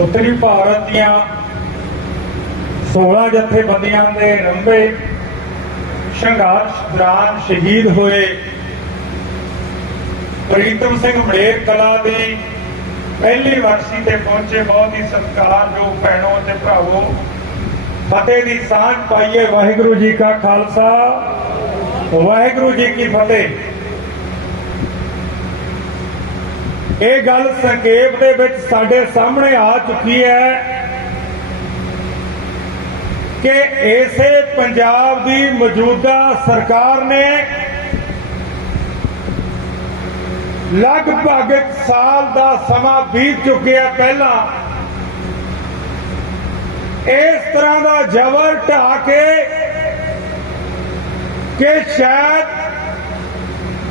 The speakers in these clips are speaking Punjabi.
ਉੱਤਰੀ ਭਾਰਤ ਦੀਆਂ 16 ਜਥੇਬੰਦੀਆਂ ਦੇ ਰੰਬੇ ਸੰਘਰਸ਼ ਦੌਰਾਨ ਸ਼ਹੀਦ ਹੋਏ ਪ੍ਰੀਤਮ ਸਿੰਘ ਮਲੇਰ ਕਲਾ ਦੀ ਪਹਿਲੀ ਵਰਸੀ ਤੇ ਪਹੁੰਚੇ ਬਹੁਤ ਹੀ ਸਤਿਕਾਰਯੋਗ ਭੈਣੋ ਤੇ ਭਰਾਵੋ, ਫਤਿਹ ਦੀ ਸਾਂਝ ਪਾਈਏ ਵਾਹਿਗੁਰੂ ਜੀ ਕਾ ਖਾਲਸਾ, ਵਾਹਿਗੁਰੂ ਜੀ ਕੀ ਫਤਿਹ। ਇਹ ਗੱਲ ਸੰਖੇਪ ਦੇ ਵਿੱਚ ਸਾਡੇ ਸਾਹਮਣੇ ਆ ਚੁੱਕੀ ਹੈ ਕਿ ਇਸੇ ਪੰਜਾਬ ਦੀ ਮੌਜੂਦਾ ਸਰਕਾਰ ਨੇ ਲਗਭਗ ਸਾਲ ਦਾ ਸਮਾਂ ਬੀਤ ਚੁੱਕਿਆ ਪਹਿਲਾਂ। ਇਸ ਤਰ੍ਹਾਂ ਦਾ ਜ਼ਬਰ ਢਾ ਕੇ ਕਿ ਸ਼ਾਇਦ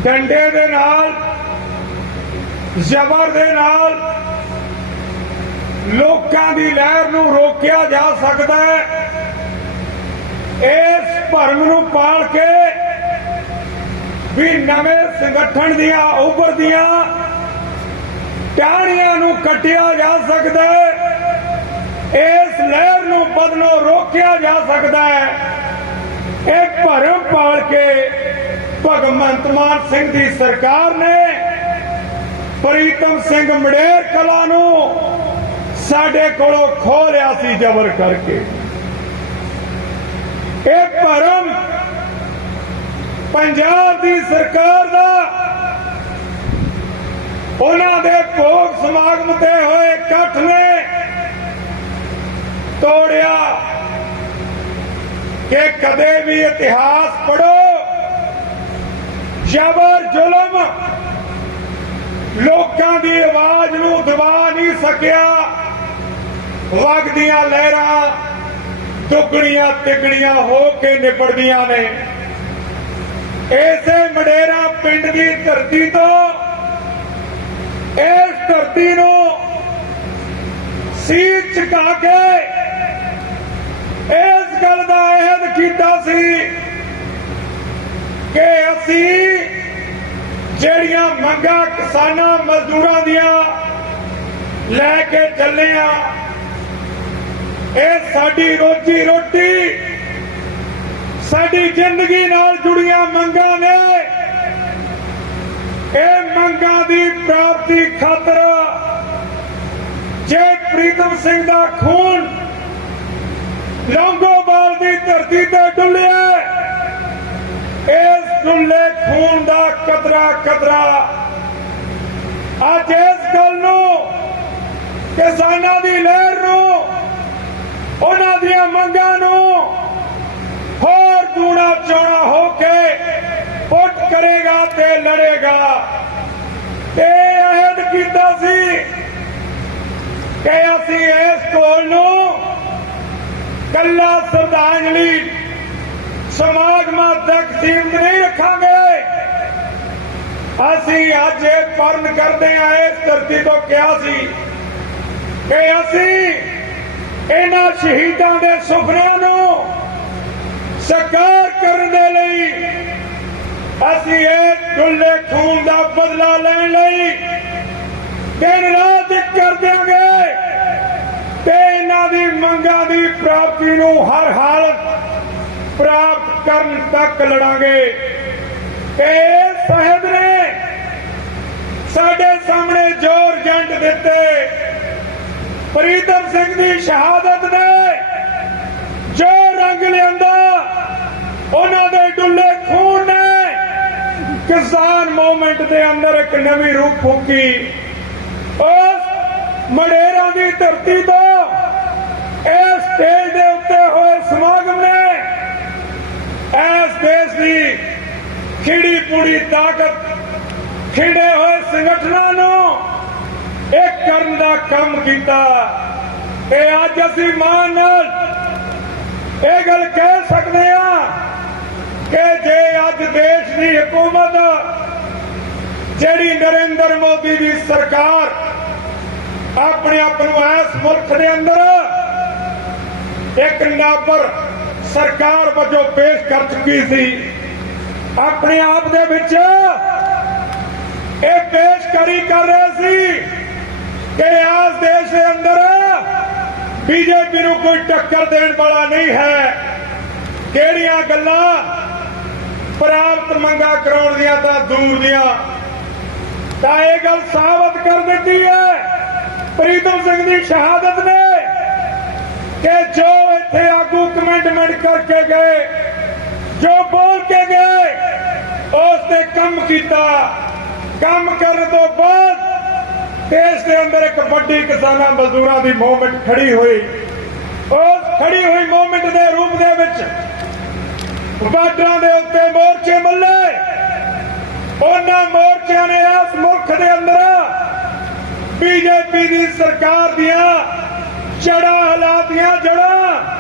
ਡੰਡੇ ਦੇ ਨਾਲ ਜ਼ਬਰ ਦੇ ਨਾਲ ਲੋਕਾਂ ਦੀ ਲਹਿਰ ਨੂੰ ਰੋਕਿਆ ਜਾ ਸਕਦਾ ਹੈ। ਇਸ ਭਰਮ ਨੂੰ ਪਾਲ ਕੇ ਵੀ ਨਵੇਂ ਸੰਗਠਨ ਦੀਆਂ ਉੱਭਰਦੀਆਂ ਟਾਹਣੀਆਂ ਨੂੰ ਕੱਟਿਆ ਜਾ ਸਕਦਾ ਹੈ। ਇਸ ਲਹਿਰ ਨੂੰ ਬਦਲੋ ਰੋਕਿਆ ਜਾ ਸਕਦਾ ਹੈ। ਇਹ ਭਰਮ ਪਾਲ ਕੇ ਭਗਵੰਤ ਮਾਨ ਸਿੰਘ ਦੀ ਸਰਕਾਰ ਨੇ ਪ੍ਰੀਤਮ ਸਿੰਘ ਮੜੇਰ ਕਲਾ ਨੂੰ ਸਾਡੇ ਕੋਲੋਂ ਖੋ ਲਿਆ ਸੀ ਜ਼ਬਰ ਕਰਕੇ। ਇਹ ਭਰਮ ਪੰਜਾਬ ਦੀ ਸਰਕਾਰ ਦਾ ਉਹਨਾਂ ਦੇ ਭੋਗ ਸਮਾਗਮ ਤੇ ਹੋਏ ਇਕੱਠ ਨੇ ਤੋੜਿਆ ਕਿ ਕਦੇ ਵੀ ਇਤਿਹਾਸ ਪੜੋ ਜ਼ਬਰ ਜ਼ੁਲਮ ਲੋਕਾਂ ਦੀ ਆਵਾਜ਼ ਨੂੰ ਦਬਾ ਨਹੀਂ ਸਕਿਆ। ਵਗਦੀਆਂ ਲਹਿਰਾਂ ਦੁੱਗਣੀਆਂ ਤਿੱਗਣੀਆਂ ਹੋ ਕੇ ਨਿਪੜਦੀਆਂ ਨੇ। ਇਸੇ ਮਡੇਰਾ ਪਿੰਡ ਦੀ ਧਰਤੀ ਤੋਂ, ਇਸ ਧਰਤੀ ਨੂੰ ਸੀਟ ਚੁਕਾ ਕੇ ਇਸ ਗੱਲ ਦਾ ਅਹਿਦ ਕੀਤਾ ਸੀ ਕਿ ਅਸੀਂ ਜਿਹੜੀਆਂ ਮੰਗਾਂ ਕਿਸਾਨਾਂ ਮਜ਼ਦੂਰਾਂ ਦੀਆਂ ਲੈ ਕੇ ਚੱਲੇ ਆ, ਇਹ ਸਾਡੀ ਰੋਜੀ ਰੋਟੀ, ਸਾਡੀ ਜ਼ਿੰਦਗੀ ਨਾਲ ਜੁੜੀਆਂ ਮੰਗਾਂ ਨੇ। ਇਹ ਮੰਗਾਂ ਦੀ ਪ੍ਰਾਪਤੀ ਖਾਤਰ ਜੇ ਪ੍ਰੀਤਮ ਸਿੰਘ ਦਾ ਖੂਨ ਲੌਂਗੋਵਾਲ ਦੀ ਧਰਤੀ ਤੇ ਡੁੱਲਿਆ ਇਸ ਡੁੱਲੇ ਖੂਨ ਦਾ ਕਤਰਾ ਕਤਰਾ। ਅੱਜ ਇਸ ਗੱਲ ਨੂੰ, ਕਿਸਾਨਾਂ ਦੀ ਲਹਿਰ ਨੂੰ, ਉਹਨਾਂ ਦੀਆਂ ਮੰਗਾਂ ਨੂੰ ਹੋਰ ਦੂਣਾ ਚੌੜਾ ਹੋ ਕੇ ਪੁੱਟ ਕਰੇਗਾ ਤੇ ਲੜੇਗਾ। ਤੇ ਅਹਿਦ ਕੀਤਾ ਸੀ ਕਿ ਅਸੀਂ ਇਸ ਕੋਲ ਨੂੰ ਕੱਲਾ ਸ਼ਰਧਾਂਜਲੀ ਸਮਾਜ ਤੱਕ ਸੀਮਤ ਨਹੀਂ ਰੱਖਾਂਗੇ। ਅਸੀਂ ਅੱਜ ਇਹ ਪਰਨ ਕਰਦੇ ਆ ਇਸ ਧਰਤੀ ਤੋਂ ਕਿਹਾ ਸੀ ਕਿ ਅਸੀਂ ਇਹਨਾਂ ਸ਼ਹੀਦਾਂ ਦੇ ਸੁਪਨਿਆਂ ਨੂੰ ਸਾਕਾਰ ਕਰਨ ਦੇ ਲਈ ਅਸੀਂ ਇਹ ਦੁੱਲੇ ਖੂਨ ਦਾ ਬਦਲਾ ਲੈਣ ਲਈ ਦਿਨ ਰਾਤ ਕਰ ਦਿਆਂਗੇ ਤੇ ਇਹਨਾਂ ਦੀ ਮੰਗਾਂ ਦੀ ਪ੍ਰਾਪਤੀ ਨੂੰ ਹਰ ਹਾਲਤ ਪ੍ਰਾਪਤ ਕਰਨ ਤੱਕ ਲੜਾਂਗੇ। ਤੇ ਸਾਹਿਬ ਨੇ ਸਾਡੇ ਸਾਹਮਣੇ ਜੋਰ ਜੰਡ ਦਿੱਤੇ। ਪ੍ਰੀਤਮ ਸਿੰਘ ਦੀ ਸ਼ਹਾਦਤ ਨੇ ਜੋ ਰੰਗ ਲਿਆਂਦਾ, ਉਹਨਾਂ ਦੇ ਡੁੱਲੇ ਖੂਨ ਨੇ ਕਿਸਾਨ ਮੂਵਮੈਂਟ ਦੇ ਅੰਦਰ ਇੱਕ ਨਵੀਂ ਰੂਪ ਫੂਕੀ। ਉਸ ਮੜੇਰਾਂ ਦੀ ਧਰਤੀ ਤੋਂ ਇਸ ਸਟੇਜ ਦੇ ਉੱਤੇ ਹੋਏ ਸਮਾਗਮ ਨੇ ਇਸ ਦੇਸ਼ ਦੀ ਖਿੜੀ ਪੂਰੀ ਤਾਕਤ ਖਿੜੇ ਹੋਏ ਸੰਗਠਨਾਂ ਨੂੰ ਇੱਕ ਕਰਨ ਦਾ ਕੰਮ ਕੀਤਾ। ਤੇ ਅੱਜ ਅਸੀਂ ਮਾਨ ਨਾਲ ਇਹ ਗੱਲ ਕਹਿ ਸਕਦੇ ਹਾਂ ਕਿ ਜੇ ਅੱਜ ਦੇਸ਼ ਦੀ ਹਕੂਮਤ, ਜਿਹੜੀ ਨਰਿੰਦਰ ਮੋਦੀ ਦੀ ਸਰਕਾਰ ਆਪਣੇ ਆਪ ਨੂੰ ਇਸ ਮੁਲਕ ਦੇ ਅੰਦਰ ਇੱਕ ਨਾਬਰ ਸਰਕਾਰ ਵਜੋਂ ਪੇਸ਼ ਕਰ ਚੁੱਕੀ ਸੀ ਆਪਣੇ ਆਪ ਦੇ ਵਿੱਚ ਇਹ ਪੇਸ਼ਕਾਰੀ ਕਰ ਰਹੇ ਸੀ ਕਿ ਆਸ ਦੇਸ਼ ਦੇ ਅੰਦਰ ਬੀਜੇਪੀ ਨੂੰ ਕੋਈ ਟੱਕਰ ਦੇਣ ਵਾਲਾ ਨਹੀਂ ਹੈ। ਕਿਹੜੀਆਂ ਗੱਲਾਂ ਪ੍ਰਾਪਤ ਮੰਗਾ ਕਰਾਉਣ ਦੀਆਂ ਤਾਂ ਦੂਰ ਦੀਆਂ। ਤਾਂ ਇਹ ਗੱਲ ਸਾਬਤ ਕਰ ਦਿੱਤੀ ਹੈ। ਪ੍ਰੀਤਮ ਸਿੰਘ ਦੀ ਸ਼ਹਾਦਤ ਨੇ ਕਿ ਜੋ ਇੱਥੇ ਆਗੂ ਕਮੈਂਟਮੈਂਟ ਕਰਕੇ ਗਏ ਜੋ ਬੋਲ ਕੇ ਗਏ ਉਸ ਤੇ ਕੰਮ ਕੀਤਾ। ਕੰਮ ਕਰਨ ਤੋਂ ਬਾਅਦ ਦੇਸ਼ ਦੇ ਅੰਦਰ ਇੱਕ ਵੱਡੀ ਕਿਸਾਨਾਂ ਮਜ਼ਦੂਰਾਂ ਦੀ ਮੂਵਮੈਂਟ ਖੜੀ ਹੋਈ। ਉਸ ਖੜੀ ਹੋਈ ਮੂਵਮੈਂਟ ਦੇ ਰੂਪ ਦੇ ਵਿੱਚ ਬਾਰਡਰਾਂ ਦੇ ਉੱਤੇ ਮੋਰਚੇ ਮੱਲੇ। ਉਹਨਾਂ ਮੋਰਚਿਆਂ ਨੇ ਇਸ ਮੁਲਕ ਦੇ ਅੰਦਰ ਬੀਜੇਪੀ ਦੀ ਸਰਕਾਰ ਦੀਆਂ ਜੜਾਂ ਹਲਾਤੀਆਂ ਜੜਾਂ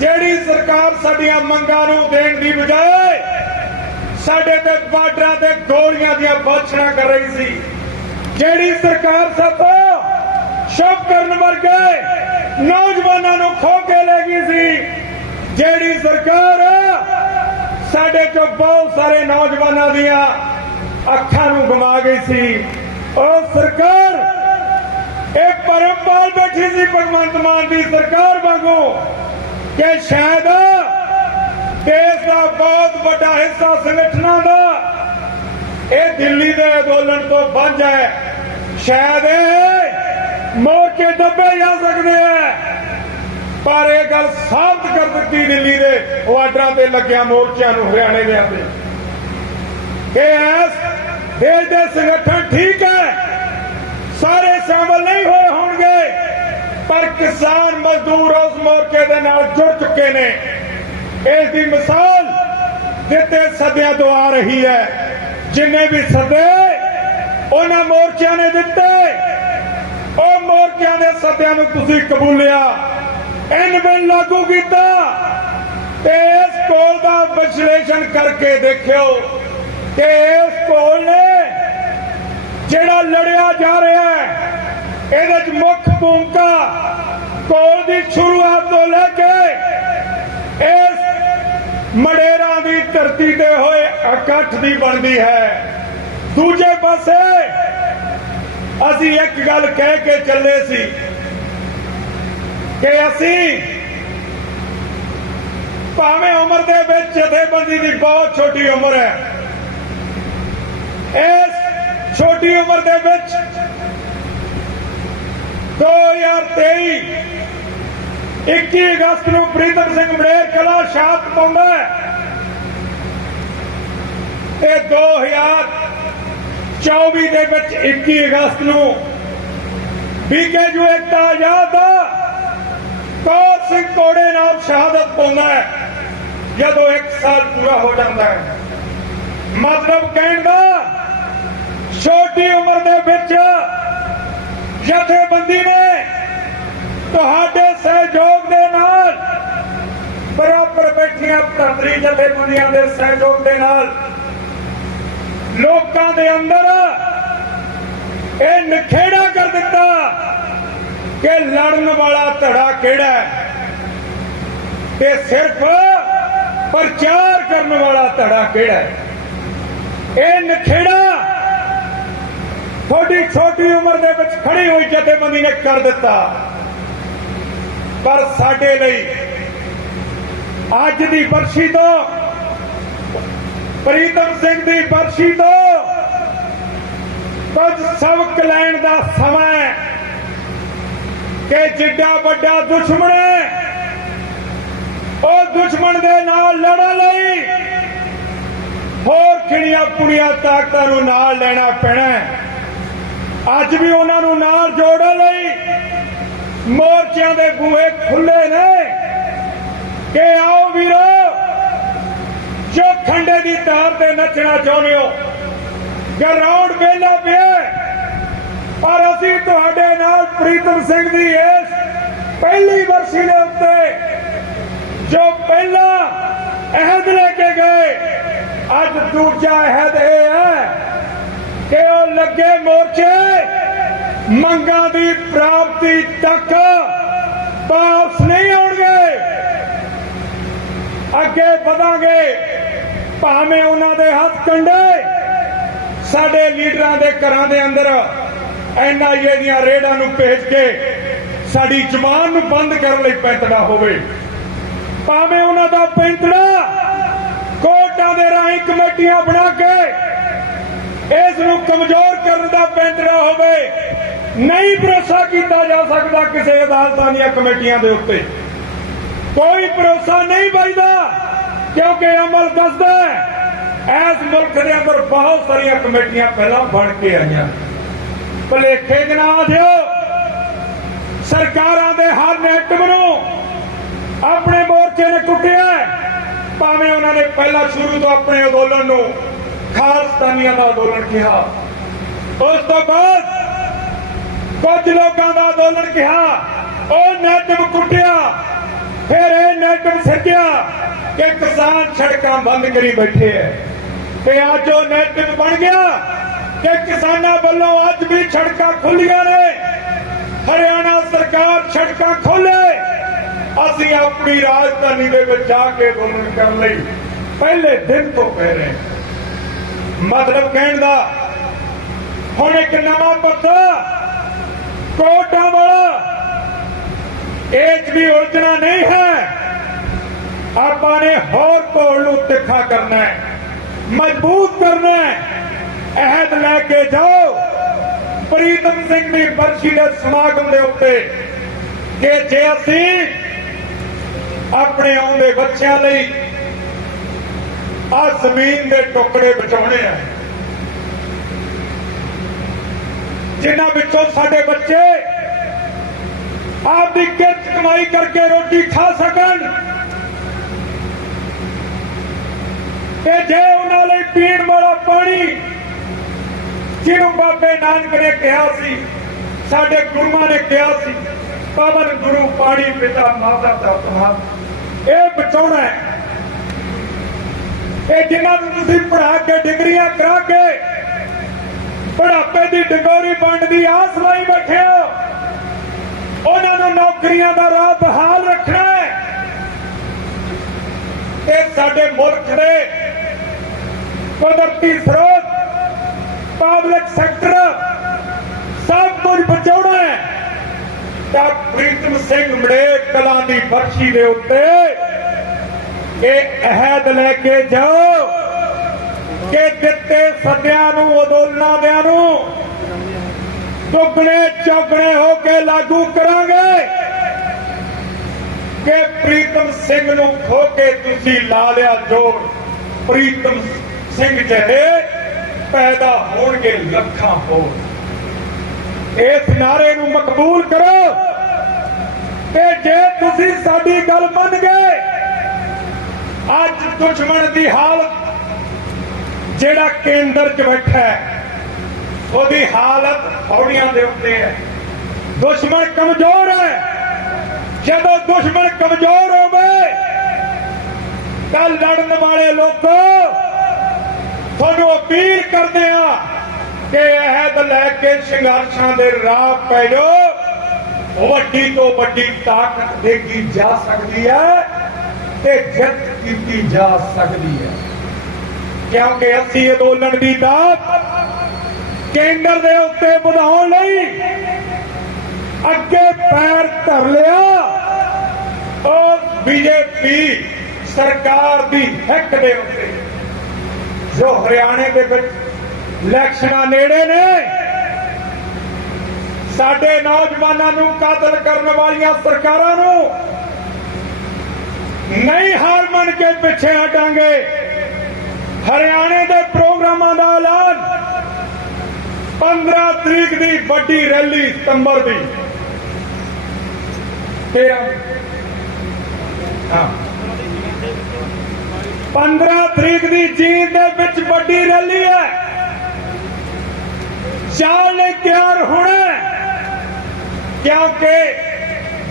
ਜਿਹੜੀ ਸਰਕਾਰ ਸਾਡੀਆਂ ਮੰਗਾਂ ਨੂੰ ਦੇਣ ਦੀ ਬਜਾਏ ਸਾਡੇ ਤੇ ਬਾਰਡਰਾਂ ਤੇ ਗੋਲੀਆਂ ਦੀਆਂ ਬਾਛਣਾ ਕਰ ਰਹੀ ਸੀ, ਜਿਹੜੀ ਸਰਕਾਰ ਸਾਥੋਂ ਸ਼ੁਭ ਕਰਨ ਵਰਗੇ ਨੌਜਵਾਨਾਂ ਨੂੰ ਖੋ ਕੇ ਲੈ ਗਈ ਸੀ, ਜਿਹੜੀ ਸਰਕਾਰ ਸਾਡੇ ਚੋਂ ਬਹੁਤ ਸਾਰੇ ਨੌਜਵਾਨਾਂ ਦੀਆਂ ਅੱਖਾਂ ਨੂੰ ਗਵਾ ਗਈ ਸੀ, ਉਹ ਸਰਕਾਰ ਇਹ ਪਰਮਪਾਲ ਬੈਠੀ ਸੀ, ਭਗਵੰਤ ਮਾਨ ਦੀ ਸਰਕਾਰ ਵਾਂਗੂ। ਕਿ ਸ਼ਾਇਦ ਦੇਸ਼ ਦਾ ਬਹੁਤ ਵੱਡਾ ਹਿੱਸਾ ਸੰਗਠਨਾਂ ਦਾ, ਇਹ ਦਿੱਲੀ ਦੇ ਅੰਦੋਲਨ ਤੋਂ ਬਚ ਹੈ। ਸ਼ਾਇਦ ਇਹ ਮੋਰਚੇ ਦੱਬੇ ਜਾ ਸਕਦੇ ਆ ਪਰ ਇਹ ਗੱਲ ਸਾਬਤ ਕਰ ਦਿੱਤੀ ਦਿੱਲੀ ਦੇ ਵਾਰਡਰਾਂ ਤੇ ਲੱਗਿਆ ਮੋਰਚਿਆਂ ਨੂੰ, ਹਰਿਆਣੇ ਦੇ ਆਂਦੇ ਕਿ ਇਸ ਦੇਸ਼ ਦੇ ਸੰਗਠਨ ਠੀਕ ਹੈ ਸਾਰੇ ਸ਼ਾਮਲ ਨਹੀਂ ਹੋਏ ਹੋਣਗੇ ਪਰ ਕਿਸਾਨ ਮਜ਼ਦੂਰ ਉਸ ਮੋਰਚੇ ਦੇ ਨਾਲ ਜੁੜ ਚੁੱਕੇ ਨੇ। ਇਸ ਦੀ ਮਿਸਾਲ ਦਿੱਤੇ ਸਦਿਆਂ ਤੋਂ ਆ ਰਹੀ ਹੈ। ਜਿੰਨੇ ਵੀ ਸੱਦੇ ਉਹਨਾਂ ਮੋਰਚਿਆਂ ਨੇ ਦਿੱਤੇ। ਉਹ ਮੋਰਚਿਆਂ ਦੇ ਸੱਦਿਆਂ ਨੂੰ ਤੁਸੀਂ ਕਬੂਲਿਆ। ਐਨ ਬਿਨ ਲਾਗੂ ਕੀਤਾ। ਤੇ ਇਸ ਕੋਲ ਦਾ ਵਿਸ਼ਲੇਸ਼ਣ ਕਰਕੇ ਦੇਖਿਓ ਕਿ ਇਸ ਕੋਲ ਨੇ ਜਿਹੜਾ ਲੜਿਆ ਜਾ ਰਿਹਾ ਹੈ ਇਹਦੇ ਵਿੱਚ ਮੁੱਖ ਭੂਮਿਕਾ ਕੋਲ ਦੀ ਸ਼ੁਰੂਆਤ ਤੋਂ ਲੈ ਕੇ ਇਸ ਮੜੇਰਾਂ ਦੀ ਧਰਤੀ ਤੇ ਹੋਏ ਇਕੱਠ ਦੀ ਬਣਦੀ ਹੈ। ਦੂਜੇ ਪਾਸੇ ਅਸੀਂ ਇੱਕ ਗੱਲ ਕਹਿ ਕੇ ਚੱਲੇ ਸੀ ਕਿ ਅਸੀਂ ਭਾਵੇਂ ਉਮਰ ਦੇ ਵਿੱਚ ਜਥੇਬੰਦੀ ਦੀ ਬਹੁਤ ਛੋਟੀ ਉਮਰ ਹੈ। ਇਸ ਛੋਟੀ ਉਮਰ ਦੇ ਵਿੱਚ 2023 21 ਅਗਸਤ ਨੂੰ ਪ੍ਰੀਤਮ ਸਿੰਘ ਮੜੇਰ ਕਲਾ ਸ਼ਾਤ ਪਾਉਂਦਾ ਹੈ। ਤੇ 2024 ਦੇ ਵਿੱਚ 21 ਅਗਸਤ ਨੂੰ ਬੀਕੇ ਜੋ ਇੱਕ ਆਜ਼ਾਦ ਦਾ ਕੌਰ ਸਿੰਘ ਕੋੜੇ ਨਾਲ ਸ਼ਹਾਦਤ ਪਾਉਂਦਾ ਜਦੋਂ 1 ਸਾਲ ਪੂਰਾ ਹੋ ਜਾਂਦਾ ਹੈ। ਮਤਲਬ ਕਹਿਣ ਦਾ, ਛੋਟੀ ਉਮਰ ਦੇ ਵਿੱਚ ਜਥੇਬੰਦੀ ਨੇ ਤੁਹਾਡੇ ਸਹਿਯੋਗ ਦੇ ਨਾਲ ਬਰਾਬਰ ਬੈਠੀਆਂ ਧਰਤੀ ਜਥੇਬੰਦੀਆਂ ਦੇ ਸਹਿਯੋਗ ਦੇ ਨਾਲ ਲੋਕਾਂ ਦੇ ਅੰਦਰ ਇਹ ਨਖੇੜਾ ਕਰ ਦਿੱਤਾ ਕਿ ਲੜਨ ਵਾਲਾ ਧੜਾ ਕਿਹੜਾ ਹੈ? ਤੇ ਸਿਰਫ ਪ੍ਰਚਾਰ ਕਰਨ ਵਾਲਾ ਧੜਾ ਕਿਹੜਾ ਹੈ? ਇਹ ਨਖੇੜਾ ਤੁਹਾਡੀ ਛੋਟੀ ਉਮਰ ਦੇ ਵਿੱਚ ਖੜੀ ਹੋਈ ਜਥੇਬੰਦੀ ਨੇ ਕਰ ਦਿੱਤਾ। ਪਰ ਸਾਡੇ ਲਈ ਅੱਜ ਦੀ ਵਰਸ਼ੀ ਤੋਂ, ਪ੍ਰੀਤਮ ਸਿੰਘ ਦੀ ਵਰਸ਼ੀ ਤੋਂ ਕੁਝ ਸਬਕ ਲੈਣ ਦਾ ਸਮਾਂ ਹੈ ਕਿ ਜਿੱਡਾ ਵੱਡਾ ਦੁਸ਼ਮਣ ਹੈ, ਉਹ ਦੁਸ਼ਮਣ ਦੇ ਨਾਲ ਲੜਨ ਲਈ ਹੋਰ ਕਿਹੜੀਆਂ ਪੁੜੀਆਂ ਤਾਕਤਾਂ ਨੂੰ ਨਾਲ ਲੈਣਾ ਪੈਣਾ ਹੈ? ਅੱਜ ਵੀ ਉਹਨਾਂ ਨੂੰ ਨਾਲ ਜੋੜਨ ਲਈ ਮੋਰਚਿਆਂ ਦੇ ਬੂਹੇ ਖੁੱਲੇ ਨੇ ਕਿ ਆਓ ਵੀਰੋ, ਜੋ ਖੰਡੇ ਦੀ ਤਾਰ ਤੇ ਨੱਚਣਾ ਚਾਹੁੰਦੇ ਹੋ ਗਰਾਊਂਡ ਵੇਲਾ ਪਿਆ ਪਰ ਅਸੀਂ ਤੁਹਾਡੇ ਨਾਲ ਪ੍ਰੀਤਮ ਸਿੰਘ ਦੀ ਇਸ ਪਹਿਲੀ ਵਰਸੀ ਦੇ ਉੱਤੇ ਜੋ ਪਹਿਲਾ ਅਹਿਦ ਲੈ ਕੇ ਗਏ, ਅੱਜ ਦੂਜਾ ਅਹਿਦ ਇਹ ਹੈ ਕਿ ਉਹ ਲੱਗੇ ਮੋਰਚੇ ਮੰਗਾਂ ਦੀ ਪ੍ਰਾਪਤੀ ਤੱਕ ਵਾਪਸ ਨਹੀਂ ਆਉਣਗੇ। ਅੱਗੇ ਵਧਾਂਗੇ। ਭਾਵੇਂ ਉਹਨਾਂ ਦੇ ਹੱਥ ਕੰਡੇ, ਸਾਡੇ ਲੀਡਰਾਂ ਦੇ ਘਰਾਂ ਦੇ ਅੰਦਰ ਐਨਆਈਏ ਦੀਆਂ ਰੇਡਾਂ ਨੂੰ ਭੇਜ ਕੇ ਸਾਡੀ ਜ਼ੁਬਾਨ ਨੂੰ ਬੰਦ ਕਰਨ ਲਈ ਪੈਂਤੜਾ ਹੋਵੇ। ਭਾਵੇਂ ਉਹਨਾਂ ਦਾ ਪੈਂਤੜਾ ਕੋਟਾਂ ਦੇ ਰਾਹੀਂ ਕਮੇਟੀਆਂ ਬਣਾ ਕੇ ਇਸ ਨੂੰ ਕਮਜ਼ੋਰ ਕਰਨ ਦਾ ਪੈਂਤੜਾ ਹੋਵੇ। ਨਹੀਂ ਭਰੋਸਾ ਕੀਤਾ ਜਾ ਸਕਦਾ ਕਿਸੇ ਅਦਾਲਤਾਂ ਦੀਆਂ ਕਮੇਟੀਆਂ ਦੇ ਉੱਤੇ। ਕੋਈ ਭਰੋਸਾ ਨਹੀਂ ਬਚਦਾ ਕਿਉਂਕਿ ਅਮਲ ਦੱਸਦਾ ਹੈ ਮੁਲਕ ਦੇ ਅੰਦਰ ਬਹੁਤ ਸਾਰੀਆਂ ਕਮੇਟੀਆਂ ਪਹਿਲਾਂ ਬਣ ਕੇ ਆਈਆਂ। ਭਲੇਖੇ ਜਨਾ ਦਿਓ ਸਰਕਾਰਾਂ ਦੇ ਹਰ ਨੈਟਮ ਨੂੰ ਆਪਣੇ ਮੋਰਚੇ ਨੇ ਕੁੱਟਿਆ ਭਾਵੇਂ ਉਹਨਾਂ ਨੇ ਪਹਿਲਾਂ ਸ਼ੁਰੂ ਤੋਂ ਆਪਣੇ ਅੰਦੋਲਨ ਨੂੰ ਖਾਲਸਤਾਨੀਆਂ ਦਾ ਅੰਦੋਲਨ ਕਿਹਾ ਉਸ ਤੋਂ ਬਾਅਦ ਕੁਝ ਲੋਕਾਂ ਦਾ ਅੰਦੋਲਨ ਕਿਹਾ ਉਹ ਨੈਟਮ ਕੁੱਟਿਆ ਫਿਰ ਇਹ ਨੈਟਮ ਸਿੱਕਿਆ ਕਿ ਕਿਸਾਨ ਸੜਕਾਂ ਬੰਦ ਕਰੀ ਬੈਠੇ ਐ ਤੇ ਅੱਜ ਉਹ ਨੈਟਮ ਬਣ ਗਿਆ ਕਿ ਕਿਸਾਨਾਂ ਵੱਲੋਂ ਅੱਜ ਵੀ ਸੜਕਾਂ ਖੁੱਲੀਆਂ ਨੇ ਹਰਿਆਣਾ ਸਰਕਾਰ ਸੜਕਾਂ ਖੋਲੇ ਅਸੀਂ ਆਪਣੀ ਰਾਜਧਾਨੀ ਦੇ ਵਿੱਚ ਜਾ ਕੇ ਅੰਦੋਲਨ ਕਰਨ ਲਈ ਪਹਿਲੇ ਦਿਨ ਤੋਂ ਕਹਿ ਰਹੇ ਹਾਂ। ਮਤਲਬ ਕਹਿਣ ਦਾ। ਹੁਣ ਇੱਕ ਨਵਾਂ ਪੱਤਾ, ਕੋਟਾਂ ਵਾਲਾ। ਇਹ ਵੀ ਉਲਝਣਾ ਨਹੀਂ ਹੈ। ਆਪਾਂ ਨੇ ਹੋਰ ਕੋਲ ਨੂੰ ਤਿੱਖਾ ਕਰਨਾ ਹੈ, ਮਜ਼ਬੂਤ ਕਰਨਾ ਹੈ। ਅਹਿਦ ਲੈ ਕੇ ਜਾਓ। ਪ੍ਰੀਤਮ ਸਿੰਘ ਦੀ ਬਰਸ਼ੀ ਦੇ ਸਮਾਗਮ ਦੇ ਉੱਤੇ ਕਿ ਜੇ ਅਸੀਂ ਆਪਣੇ ਆਉਂਦੇ ਬੱਚਿਆਂ ਲਈ ਆ ਜ਼ਮੀਨ ਦੇ ਟੁਕੜੇ ਬਚਾਉਣੇ ਆ। ਜਿਨ੍ਹਾਂ ਵਿੱਚੋਂ ਸਾਡੇ ਬੱਚੇ ਆਪ ਦੀ ਕਿਰਤ ਕਮਾਈ ਕਰਕੇ ਰੋਟੀ ਖਾ ਸਕਣ। ਤੇ ਜੇ ਉਹਨਾਂ ਲਈ ਪੀਣ ਵਾਲਾ ਪਾਣੀ ਜਿਹਨੂੰ ਬਾਬੇ ਨਾਨਕ ਨੇ ਕਿਹਾ ਸੀ, ਸਾਡੇ ਗੁਰੂਆਂ ਨੇ ਕਿਹਾ ਸੀ, ਪਵਨ ਗੁਰੂ ਪਾਣੀ ਪਿਤਾ ਮਾਤਾ ਦਾ ਤਮਾਮ ਇਹ ਬਚਾਉਣਾ ਹੈ। ਇਹ ਜਿਨ੍ਹਾਂ ਨੂੰ ਤੁਸੀਂ ਪੜ੍ਹਾ ਕੇ ਡਿਗਰੀਆਂ ਕਰਾ ਕੇ ਬੁਢਾਪੇ ਦੀ ਡਗੋਰੀ ਵੰਡ ਦੀ ਆਸ ਲਾਈ ਬੈਠੇ ਹੋ, ਉਹਨਾਂ ਨੂੰ ਨੌਕਰੀਆਂ ਦਾ ਰਾਹ ਬਹਾਲ ਰੱਖਣਾ ਹੈ। ਤੇ ਸਾਡੇ ਮੁਲਕ ਦੇ ਕੁਦਰਤੀ ਸਰੋਤ, ਪਬਲਿਕ ਸੈਕਟਰ ਸਭ ਕੁਝ ਬਚਾਉਣਾ ਹੈ। ਤਾਂ ਪ੍ਰੀਤਮ ਸਿੰਘ ਮੜੇਕ ਕਲਾਂ ਦੀ ਬਖਸ਼ੀ ਦੇ ਉੱਤੇ ਇਹ ਅਹਿਦ ਲੈ ਕੇ ਜਾਓ ਕਿ ਦਿੱਤੇ ਸੱਦਿਆਂ ਨੂੰ ਅੰਦੋਲਨਾਂ ਦਿਆਂ ਨੂੰ ਦੁੱਗਣੇ ਚੌਗਣੇ ਹੋ ਕੇ ਲਾਗੂ ਕਰਾਂਗੇ ਕਿ ਪ੍ਰੀਤਮ ਸਿੰਘ ਨੂੰ ਖੋ ਕੇ ਤੁਸੀਂ ਲਾ ਲਿਆ ਜੋਰ ਪ੍ਰੀਤਮ ਸਿੰਘ ਜਿਹੇ ਪੈਦਾ ਹੋਣਗੇ ਲੱਖਾਂ ਹੋਰ। ਇਸ ਨਾਰੇ ਨੂੰ ਮਕਬੂਲ ਕਰੋ ਤੇ ਜੇ ਤੁਸੀਂ ਸਾਡੀ ਗੱਲ ਮੰਨ ਗਏ ਅੱਜ ਦੁਸ਼ਮਣ ਦੀ ਹਾਲਤ ਜਿਹੜਾ ਕੇਂਦਰ 'ਚ ਬੈਠਾ ਹੈ, ਉਹਦੀ ਹਾਲਤ ਪੌੜੀਆਂ ਦੇ ਉੱਤੇ ਹੈ। ਦੁਸ਼ਮਣ ਕਮਜ਼ੋਰ ਹੈ। ਜਦੋਂ ਦੁਸ਼ਮਣ ਕਮਜ਼ੋਰ ਹੋਵੇ, ਤਾਂ ਲੜਨ ਵਾਲੇ ਲੋਕੋ ਤੁਹਾਨੂੰ ਅਪੀਲ ਕਰਦੇ ਆ ਕਿ ਅਹਿਦ ਲੈ ਕੇ ਸੰਘਰਸ਼ਾਂ ਦੇ ਰਾਹ ਪੈ ਜਾਓ। ਵੱਡੀ ਤੋਂ ਵੱਡੀ ਤਾਕਤ ਦੇਖੀ ਜਾ ਸਕਦੀ ਹੈ ਤੇ ਜਿੱਤ ਕੀਤੀ ਜਾ ਸਕਦੀ ਹੈ। ਕਿਉਂਕਿ ਅਸੀਂ ਅੰਦੋਲਨ ਦੀ ਦਾਤ ਕੇਂਦਰ ਦੇ ਉੱਤੇ ਵਧਾਉਣ ਲਈ ਅੱਗੇ ਪੈਰ ਧਰ ਲਿਆ। ਉਹ ਬੀਜੇਪੀ ਸਰਕਾਰ ਦੀ ਹੱਕ ਦੇ ਉੱਤੇ ਜੋ ਹਰਿਆਣੇ ਦੇ ਵਿੱਚ ਇਲੈਕਸ਼ਨਾਂ ਨੇੜੇ ਨੇ, ਸਾਡੇ ਨੌਜਵਾਨਾਂ ਨੂੰ ਕਾਤਲ ਕਰਨ ਵਾਲੀਆਂ ਸਰਕਾਰਾਂ ਨੂੰ ਕੇ ਪਿੱਛੇ ਹਟਾਂਗੇ। ਹਰਿਆਣੇ ਦੇ ਪ੍ਰੋਗਰਾਮਾਂ ਦਾ ਐਲਾਨ। 15 ਤਰੀਕ ਦੀ ਵੱਡੀ ਰੈਲੀ ਸਤੰਬਰ ਦੀ। 13 ਹਾਂ। 15 ਤਰੀਕ ਦੀ ਜੀਂਦ ਦੇ ਵਿੱਚ ਵੱਡੀ ਰੈਲੀ ਹੈ। ਚਾਲ ਨੇ ਤਿਆਰ ਹੋਣਾ ਕਿਉਂਕਿ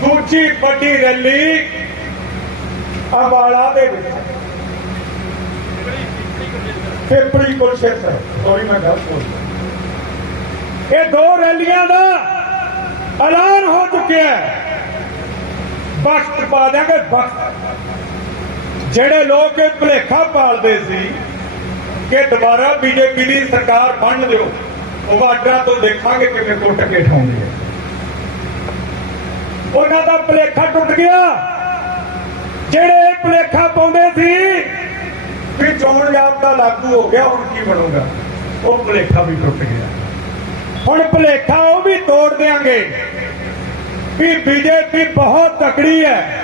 ਦੂਜੀ ਵੱਡੀ ਰੈਲੀ ਅੰਬਾਲਾ ਦੇ ਵਿੱਚ। ਫੇਪੜੀ ਕੁਲਸ਼ੇਤਰ ਸੌਰੀ ਮੈਂ ਗੱਲ ਬੋਲ ਇਹ ਦੋ ਰੈਲੀਆਂ ਦਾ ਐਲਾਨ ਹੋ ਚੁੱਕਿਆ ਹੈ। ਵਕਤ ਪਾ ਦਿਆਂਗੇ, ਵਕਤ। ਜਿਹੜੇ ਲੋਕ ਇਹ ਭੁਲੇਖਾ ਪਾਲਦੇ ਸੀ ਕਿ ਦੁਬਾਰਾ ਬੀਜੇਪੀ ਦੀ ਸਰਕਾਰ ਬਣ ਦਿਓ ਉਹ ਬਾਰਡਰਾਂ ਤੋਂ ਦੇਖਾਂਗੇ ਕਿਵੇਂ ਕੁੱਟ ਕੇ ਠਾਉਂਦੇ ਆ। ਉਹਨਾਂ ਦਾ ਭੁਲੇਖਾ ਟੁੱਟ ਗਿਆ। ਜਿਹੜੇ ਇਹ ਭੁਲੇਖਾ ਪਾਉਂਦੇ ਸੀ ਵੀ ਚੋਣ ਜਾਬਤਾ ਲਾਗੂ ਹੋ ਗਿਆ, ਹੁਣ ਕੀ ਬਣੂਗਾ? ਉਹ ਭੁਲੇਖਾ ਵੀ ਟੁੱਟ ਗਿਆ। ਹੁਣ ਭੁਲੇਖਾ ਉਹ ਵੀ ਤੋੜ ਦੇਾਂਗੇ ਵੀ ਬੀਜੇਪੀ ਬਹੁਤ ਤਕੜੀ ਹੈ।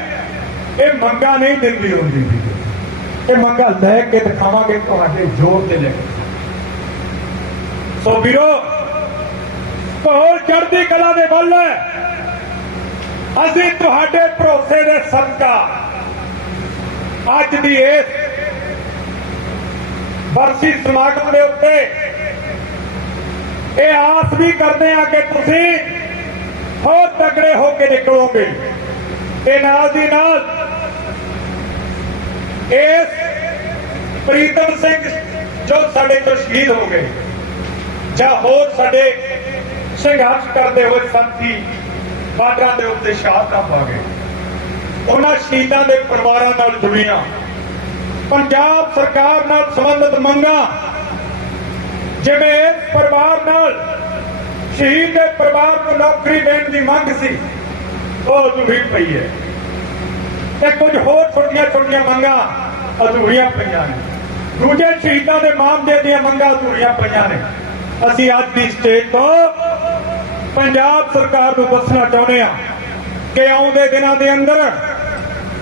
ਇਹ ਮੰਗਾ ਨਹੀਂ ਦਿੰਦੀ ਹੁੰਦੀ ਇਹ ਮੰਗਾ ਲੈ ਕੇ ਦਿਖਾਵਾਂਗੇ ਤੁਹਾਡੇ ਜ਼ੋਰ ਤੇ ਲੈ ਕੇ। ਸੋ ਵੀਰੋ ਬਹੁਤ ਚੜ੍ਹਦੀ ਕਲਾ ਦੇ ਵੱਲ ਹੈ। ਅਸੀਂ ਤੁਹਾਡੇ ਭਰੋਸੇ ਦੇ ਸਦਕਾ ਅੱਜ ਦੀ ਇਸ ਵਰਸੀ ਸਮਾਗਮ ਦੇ ਉੱਤੇ ਇਹ ਆਸ ਵੀ ਕਰਦੇ ਹਾਂ ਕਿ ਤੁਸੀਂ ਹੋਰ ਤਕੜੇ ਹੋ ਕੇ ਨਿਕਲੋਗੇ। ਤੇ ਨਾਲ ਦੀ ਨਾਲ ਇਸ ਪ੍ਰੀਤਮ ਸਿੰਘ ਜੋ ਸਾਡੇ ਤੋਂ ਸ਼ਹੀਦ ਹੋ ਗਏ ਜਾਂ ਹੋਰ ਸਾਡੇ ਸੰਘਰਸ਼ ਕਰਦੇ ਹੋਏ ਸਾਥੀ ਬਾਰਡਰਾਂ ਦੇ ਉੱਤੇ ਸ਼ਹਾਦਤਾਂ ਪਾ ਗਏ। ਉਹਨਾਂ ਸ਼ਹੀਦਾਂ ਦੇ ਪਰਿਵਾਰਾਂ ਨਾਲ ਜੁੜੀਆਂ। ਪੰਜਾਬ ਸਰਕਾਰ ਨਾਲ ਸੰਬੰਧਿਤ ਮੰਗਾਂ, ਜਿਵੇਂ ਇਸ ਪਰਿਵਾਰ ਨਾਲ ਸ਼ਹੀਦ ਦੇ ਪਰਿਵਾਰ ਨੂੰ ਨੌਕਰੀ ਦੇਣ ਦੀ ਮੰਗ ਸੀ, ਉਹ ਅਧੂਰੀ ਪਈ ਹੈ। ਤੇ ਕੁਝ ਹੋਰ ਛੋਟੀਆਂ ਛੋਟੀਆਂ ਮੰਗਾਂ ਅਧੂਰੀਆਂ ਪਈਆਂ ਨੇ। ਦੂਜੇ ਸ਼ਹੀਦਾਂ ਦੇ ਮਾਮਲੇ ਦੀਆਂ ਮੰਗਾਂ ਅਧੂਰੀਆਂ ਪਈਆਂ ਨੇ। ਅਸੀਂ ਅੱਜ ਦੀ ਸਟੇਜ ਤੋਂ ਪੰਜਾਬ ਸਰਕਾਰ ਨੂੰ ਦੱਸਣਾ ਚਾਹੁੰਦੇ ਹਾਂ ਕਿ ਆਉਂਦੇ ਦਿਨਾਂ ਦੇ ਅੰਦਰ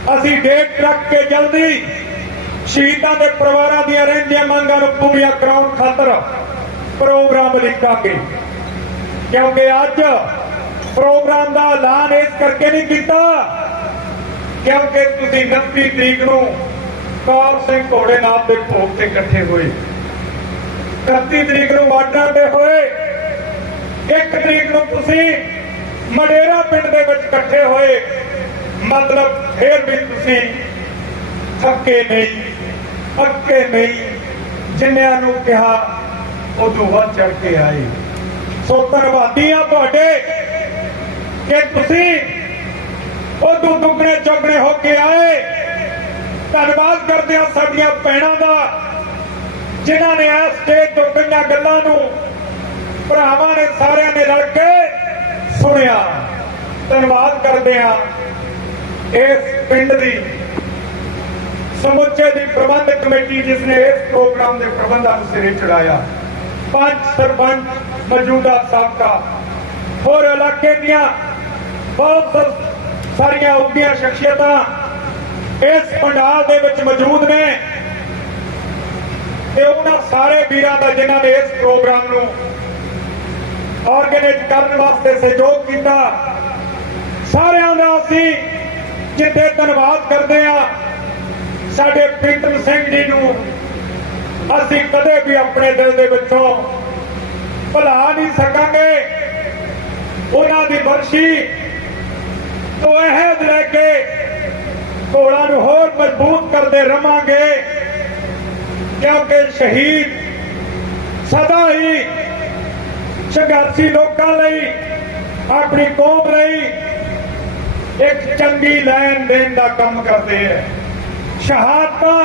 ਅਸੀਂ ਡੇਟ ਰੱਖ ਕੇ ਜਲਦੀ ਸ਼ਹੀਦਾਂ ਦੇ ਪਰਿਵਾਰਾਂ ਦੀਆਂ ਰਹਿੰਦੀਆਂ ਮੰਗਾਂ ਨੂੰ ਪੂਰੀਆਂ ਕਰਾਉਣ ਖਾਤਰ ਪ੍ਰੋਗਰਾਮ ਲਿਖਾਂਗੇ। ਕਿਉਂਕਿ ਅੱਜ ਪ੍ਰੋਗਰਾਮ ਦਾ ਐਲਾਨ ਇਸ ਕਰਕੇ ਨਹੀਂ ਕੀਤਾ ਕਿਉਂਕਿ ਤੁਸੀਂ 29 ਤਰੀਕ ਨੂੰ ਕੌਰ ਸਿੰਘ ਘੋੜੇ ਨਾਮ ਦੇ ਭੋਗ ਤੇ ਇਕੱਠੇ ਹੋਏ। 31 ਤਰੀਕ ਨੂੰ ਵਾਟਾਂ ਤੇ ਹੋਏ। 1 ਤਰੀਕ ਨੂੰ ਤੁਸੀਂ ਮਡੇਰਾ ਪਿੰਡ ਦੇ ਵਿੱਚ ਇਕੱਠੇ ਹੋਏ। ਮਤਲਬ ਫੇਰ ਵੀ ਤੁਸੀਂ ਥੱਕੇ ਨਹੀਂ ਅੱਕੇ ਨਹੀਂ, ਜਿੰਨਿਆਂ ਨੂੰ ਕਿਹਾ ਉਦੋਂ ਵੱਧ ਚੜ ਕੇ ਆਏ। ਸੋ ਧੰਨਵਾਦੀ ਆ ਤੁਹਾਡੇ ਕਿ ਤੁਸੀਂ ਉਦੋਂ ਦੁੱਗਣੇ ਚੌਗਣੇ ਹੋ ਕੇ ਆਏ। ਧੰਨਵਾਦ ਕਰਦੇ ਆ ਸਾਡੀਆਂ ਭੈਣਾਂ ਦਾ, ਜਿਨ੍ਹਾਂ ਨੇ ਇਸ ਸਟੇਜ ਤੋਂ ਕਈਆਂ ਗੱਲਾਂ ਨੂੰ ਭਰਾਵਾਂ ਨੇ ਸਾਰਿਆਂ ਨੇ ਰਲ ਕੇ ਸੁਣਿਆ। ਧੰਨਵਾਦ ਕਰਦੇ ਆ ਇਸ ਪਿੰਡ ਦੀ ਸਮੁੱਚੇ ਦੀ ਪ੍ਰਬੰਧਕ ਕਮੇਟੀ ਜਿਸ ਨੇ ਇਸ ਪ੍ਰੋਗਰਾਮ ਦੇ ਪ੍ਰਬੰਧਾਂ ਨੂੰ ਸਿਰੇ ਚੜਾਇਆ, ਪੰਜ ਸਰਪੰਚ ਮੌਜੂਦਾ ਸਾਬਕਾ, ਹੋਰ ਇਲਾਕੇ ਦੀਆਂ ਬਹੁਤ ਸਾਰੀਆਂ ਉੱਗੀਆਂ ਸ਼ਖਸੀਅਤਾਂ ਇਸ ਪੰਡਾਲ ਦੇ ਵਿੱਚ ਮੌਜੂਦ ਨੇ ਤੇ ਉਹਨਾਂ ਸਾਰੇ ਵੀਰਾਂ ਦਾ ਜਿਨ੍ਹਾਂ ਨੇ ਇਸ ਪ੍ਰੋਗਰਾਮ ਨੂੰ ਆਰਗੇਨਾਈਜ਼ ਕਰਨ ਵਾਸਤੇ ਸਹਿਯੋਗ ਕੀਤਾ, ਸਾਰਿਆਂ ਦਾ ਅਸੀਂ ਜਿੱਥੇ ਧੰਨਵਾਦ ਕਰਦੇ ਆ ਸਾਡੇ ਪ੍ਰੀਤਮ ਸਿੰਘ ਜੀ ਨੂੰ, ਅਸੀਂ ਕਦੇ ਵੀ ਆਪਣੇ ਦਿਲ ਦੇ ਵਿੱਚੋਂ ਭੁਲਾ ਨਹੀਂ ਸਕਾਂਗੇ। ਉਹਨਾਂ ਦੀ ਬਖਸ਼ੀ ਤੋਂ ਅਹਿਦ ਲੈ ਕੇ ਘੋੜਾ ਨੂੰ ਹੋਰ ਮਜ਼ਬੂਤ ਕਰਦੇ ਰਵਾਂਗੇ, ਕਿਉਂਕਿ ਸ਼ਹੀਦ ਸਦਾ ਹੀ ਸੰਘਰਸ਼ੀ ਲੋਕਾਂ ਲਈ, ਆਪਣੀ ਕੌਮ ਲਈ ਇੱਕ ਚੰਗੀ ਲੈਣ ਦੇਣ ਦਾ ਕੰਮ ਕਰਦੇ ਹੈ ਸ਼ਹਾਦਤਾਂ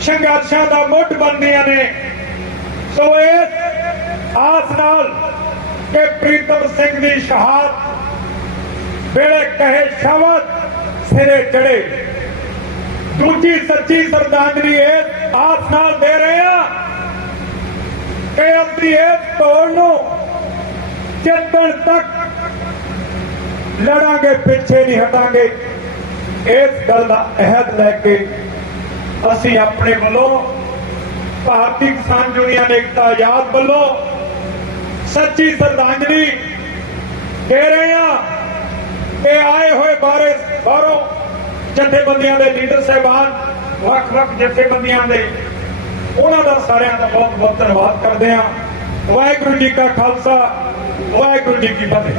ਸੰਘਰਸ਼ਾਂ ਦਾ ਮੁੱਢ ਬਣਦੀਆਂ ਨੇ। ਸੋ ਇਸ ਆਸ ਨਾਲ ਕਿ ਪ੍ਰੀਤਮ ਸਿੰਘ ਦੀ ਸ਼ਹਾਦਤ ਵੇਲੇ ਕਹੇ ਸ਼ਬਦ ਸਿਰੇ ਚੜੇ ਦੂਜੀ ਸੱਚੀ ਸਰਦਾਂਜਲੀ ਇਸ ਆਸ ਨਾਲ ਦੇ ਰਹੇ ਆ ਕਿ ਅਸੀਂ ਇਸ ਤੋੜ ਨੂੰ ਚੇਤਨ ਤੱਕ ਲੜਾਂਗੇ, ਪਿੱਛੇ ਨਹੀਂ ਹਟਾਂਗੇ। ਇਸ ਗੱਲ ਦਾ ਅਹਿਦ ਲੈ ਕੇ ਅਸੀਂ ਆਪਣੇ ਵੱਲੋਂ ਭਾਰਤੀ ਕਿਸਾਨ ਯੂਨੀਅਨ ਏਕਤਾ ਆਜ਼ਾਦ ਵੱਲੋਂ ਸੱਚੀ ਸ਼ਰਧਾਂਜਲੀ ਦੇ ਰਹੇ ਹਾਂ ਤੇ ਆਏ ਹੋਏ ਬਾਰੇ ਬਾਹਰੋਂ ਜਥੇਬੰਦੀਆਂ ਦੇ ਲੀਡਰ ਸਾਹਿਬਾਨ ਵੱਖ-ਵੱਖ ਜਥੇਬੰਦੀਆਂ ਦੇ, ਉਹਨਾਂ ਦਾ ਸਾਰਿਆਂ ਦਾ ਬਹੁਤ ਬਹੁਤ ਧੰਨਵਾਦ ਕਰਦੇ ਹਾਂ। ਵਾਹਿਗੁਰੂ ਜੀ ਕਾ ਖਾਲਸਾ, ਵਾਹਿਗੁਰੂ ਜੀ ਕੀ ਫਤਿਹ।